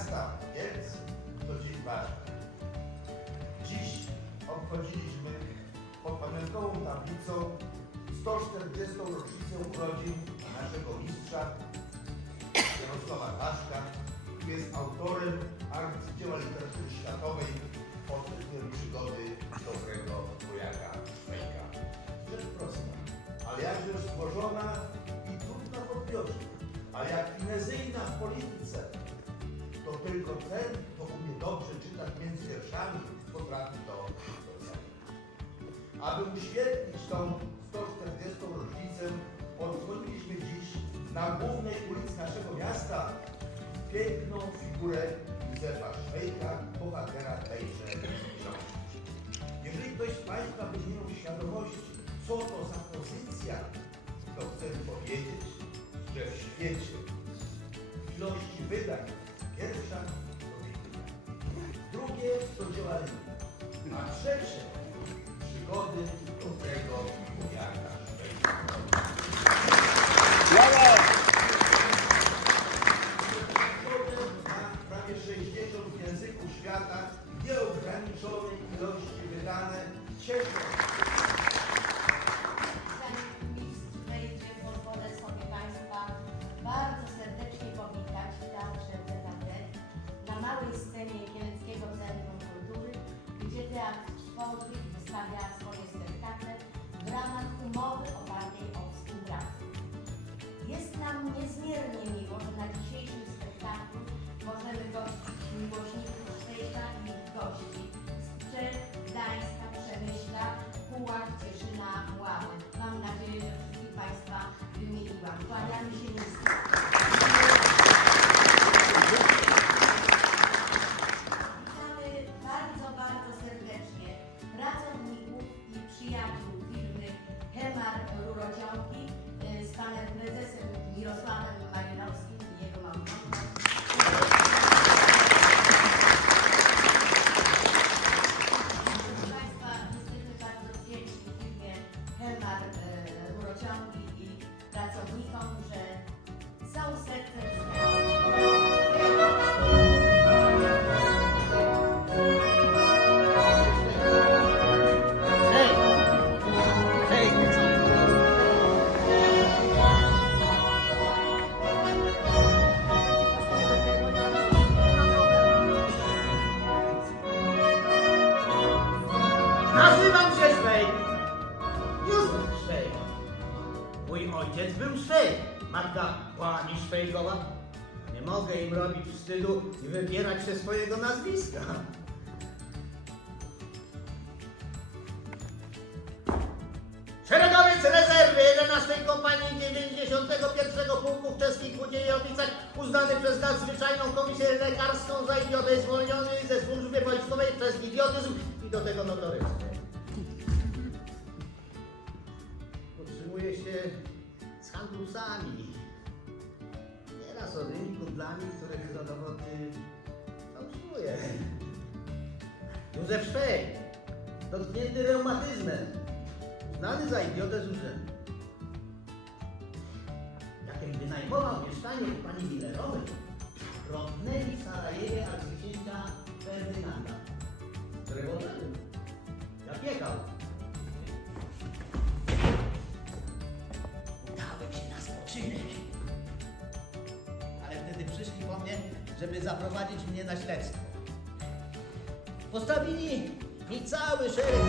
miasta Kielc to dzień ważny. Dziś obchodziliśmy pod pamiątkową tablicą 140. rocznicę urodzin naszego mistrza Jarosława Baszka, który jest autorem arcydzieła literatury światowej pod tytułem Przygody dobrego wojaka Szwajka. Rzecz prosta, ale jakże złożona i trudna w odbiorze, ale jak finezyjna w polityce, to tylko ten, kto umie dobrze czytać między wierszami, potrafi to docenić. Aby uświetnić tą 140. rocznicę, odsłoniliśmy dziś na głównej ulicy naszego miasta piękną figurę Józefa Szwejka, bohatera tejże książki. Jeżeli ktoś z Państwa by nie miał świadomości, co to za pozycja, to chcę powiedzieć, że w świecie ilości wydań pierwsza to drugie to dzieła a trzecie przygody był Szwejk. Matka Łani Szwejkowa. Nie mogę im robić wstydu i wypierać się swojego nazwiska. Szeregowiec rezerwy 11 Kompanii 91 Pułku w Czeskich Kudziejowicach uznany przez nadzwyczajną komisję lekarską za idiotę zwolniony ze służby wojskowej przez idiotyzm i do tego notoryczny. Handlusami. Nieraz odymi kundlami, których do roboty utrzymuje. Józef Szwejk, dotknięty reumatyzmem, znany za idiotę z urzędu. Jakiem wynajmował mieszkanie u pani Willerowej, rąbnęli w Sarajewie arcyksięcia Ferdynanda, którego zabił. Zapiekał. Żeby zaprowadzić mnie na śledztwo. Postawili mi cały szereg.